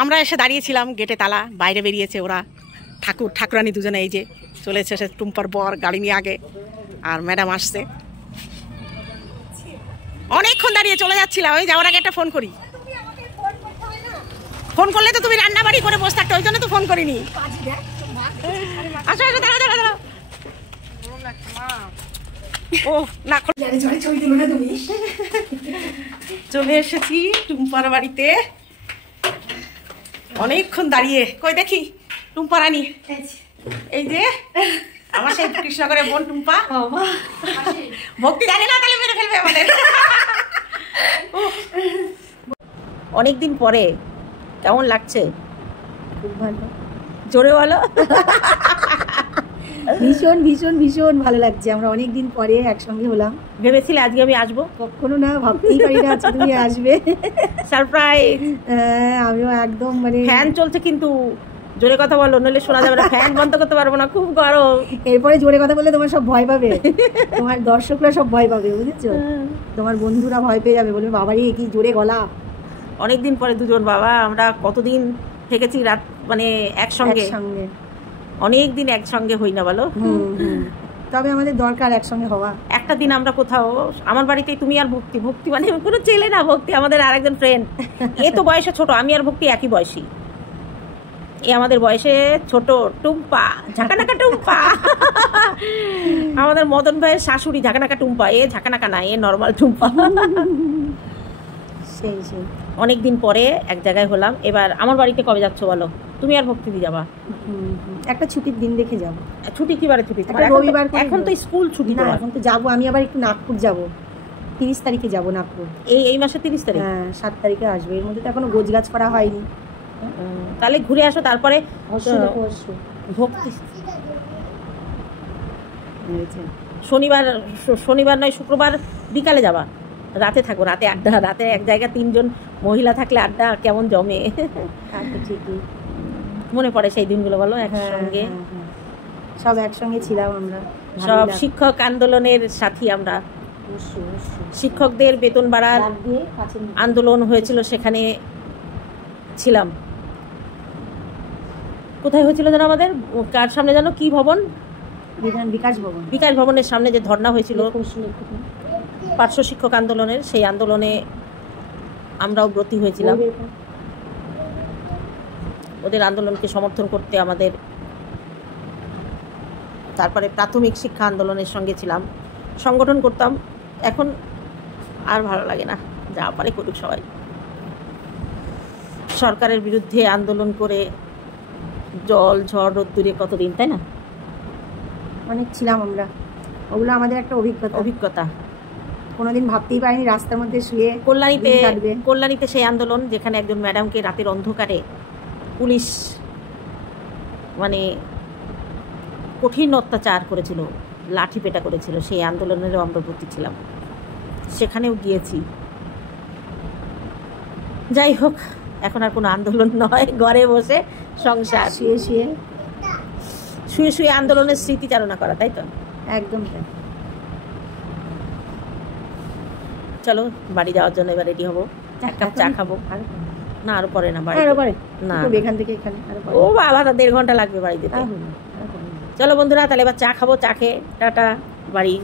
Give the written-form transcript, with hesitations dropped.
আমরা এসে দাঁড়িয়েছিলাম, গেটে তালা, বাইরে বেরিয়েছে ওরা, ঠাকুর ঠাকুরানি দুজনে এই যে চলে এসেছে, টুম্পার বর গাড়ি নিয়ে আগে, আর ম্যাডাম আসছে। অনেকক্ষণ দাঁড়িয়ে চলে যাচ্ছিলাম, ওই যাওয়ার আগে একটা ফোন করি। ফোন করলে তো তুমি রান্না বাড়ি করে বসে থাকতে, ওই জন্য তো ফোন করিনি। আসো আসো, দাঁড়াও দাঁড়াও দাঁড়াও। ও না, তুমি চলে এসেছি টুম্পার বাড়িতে, অনেকক্ষণ দাঁড়িয়ে। কই দেখি টুম্পা রানী, এই যে আমার সেই কৃষ্ণনগরের বোন টুম্পা। ভক্তি জানে না, তাহলে মেরে ফেলবে আমাদের। অনেকদিন পরে কেমন লাগছে? খুব ভালো, জোরে বলো। ভীষণ ভীষণ ভীষণ ভালো লাগছে। আমরা অনেকদিন পরে একসঙ্গে হলাম। ভেবেছিলে আজকে আমি আসবো? কখনো না, ভাবতেই পারি না আজকে তুমি আসবে। সারপ্রাইজ। আমিও একদম মানে ফ্যান চলছে কিন্তু জোরে কথা বলো, নইলে শোনা যাবে না। ফ্যান বন্ধ করতে পারবো না, খুব গরম। এরপরে জোরে কথা বললে তোমার সব ভয় পাবে, তোমার দর্শকরা সব ভয় পাবে, বুঝেছো? তোমার বন্ধুরা ভয় পেয়ে যাবে, বলবে বাবারই কি জোরে গলা। অনেকদিন পরে দুজন, বাবা আমরা কতদিন থেকেছি রাত মানে একসঙ্গে, অনেক দিন একসঙ্গে হই না বলো। তবে আমাদের দরকার একসঙ্গে হওয়া। একটা দিন আমরা কোথাও, আমার বাড়িতে তুমি আর ভক্তি, ভক্তি মানে কোনো ছেলে না, ভক্তি আমাদের আরেকজন ফ্রেন্ড। এ তো বয়সে ছোট, আমি আর ভক্তি একই বয়সী। এ আমাদের বয়সে ছোট, টুম্পা, ঝাঁকানাকা টুম্পা। আমাদের মদন ভাইয়ের শাশুড়ি ঝাঁকানাকা টুম্পা, এ ঝাঁকানাকা না, এ নর্মাল টুম্পা। সেই সেই অনেকদিন পরে এক জায়গায় হলাম। এবার আমার বাড়িতে কবে যাচ্ছ বলো? তুমি আর ভক্তি দি যাবা? একটা ছুটির দিন দেখে যাবো। ছুটি কি বারে ছুটি? রবিবার। এখন তো স্কুল ছুটি না, এখন তো যাবো। আমি আবার একটু নাগপুর যাবো, 30 তারিখে যাবো নাগপুর। এই মাসে 30 তারিখ? হ্যাঁ, 7 তারিখে আসবে। এর মধ্যে তো এখনো গোছগাছ করা হয়নি। তাহলে ঘুরে আসো, তারপরে ভক্তি শনিবার নয় শুক্রবার বিকালে যাবা, রাতে থাকো, রাতে আড্ডা, রাতে এক জায়গায় 3জন মহিলা থাকলে আড্ডা কেমন জমে। ঠিকই মনে পড়ে সেই দিনগুলো বলো, একসঙ্গে সব একসঙ্গে ছিলাম আমরা। সব শিক্ষক আন্দোলনের সাথী আমরা। শিক্ষকদের বেতন বাড়ার আন্দোলন হয়েছিল, সেখানে ছিলাম। কোথায় হয়েছিল যেন আমাদের, কার সামনে যেন, কি ভবন? বিকাশ ভবন। বিকাশ ভবনের সামনে যে ধর্ণা হয়েছিল পার্শ্ব শিক্ষক আন্দোলনের, সেই আন্দোলনে আমরাও ব্রতী হয়েছিলাম। ওদের আন্দোলনকে সমর্থন করতে আমাদের। তারপরে প্রাথমিক শিক্ষা আন্দোলনের সঙ্গে ছিলাম, সংগঠন করতাম। এখন আর ভালো লাগে না, যা পারে করুক সবাই। সরকারের বিরুদ্ধে আন্দোলন করে জল ঝড় রোদ্দুরে কতদিন, তাই না? অনেক ছিলাম আমরা, ওগুলো আমাদের একটা অভিজ্ঞতা। কোনোদিন ভাবতেই পারিনি রাস্তার মধ্যে শুয়ে। কল্যাণীতে সেই আন্দোলন, যেখানে একজন ম্যাডামকে রাতের অন্ধকারে পুলিশ মানে কঠিন অত্যাচার করেছিল, লাঠি পেটা করেছিল, সেই আন্দোলনেরও আমরা ব্রতী ছিলাম, সেখানেও গিয়েছি। যাই হোক, এখন আর কোনো আন্দোলন নয়, ঘরে বসে সংসার, শুয়ে শুয়ে আন্দোলনের স্মৃতিচারণা করা, তাই তো? একদম তাই। চলো বাড়ি যাওয়ার জন্য এবার রেডি হবো, এক কাপ চা খাবো। না আরো পরে না, বাড়ি না, এখান থেকে এখানে ও বাবা, 1.5 ঘন্টা লাগবে বাড়ি যেতে। চলো বন্ধুরা, তাহলে এবার চা খাবো, চা খেয়ে টাটা বাড়ি।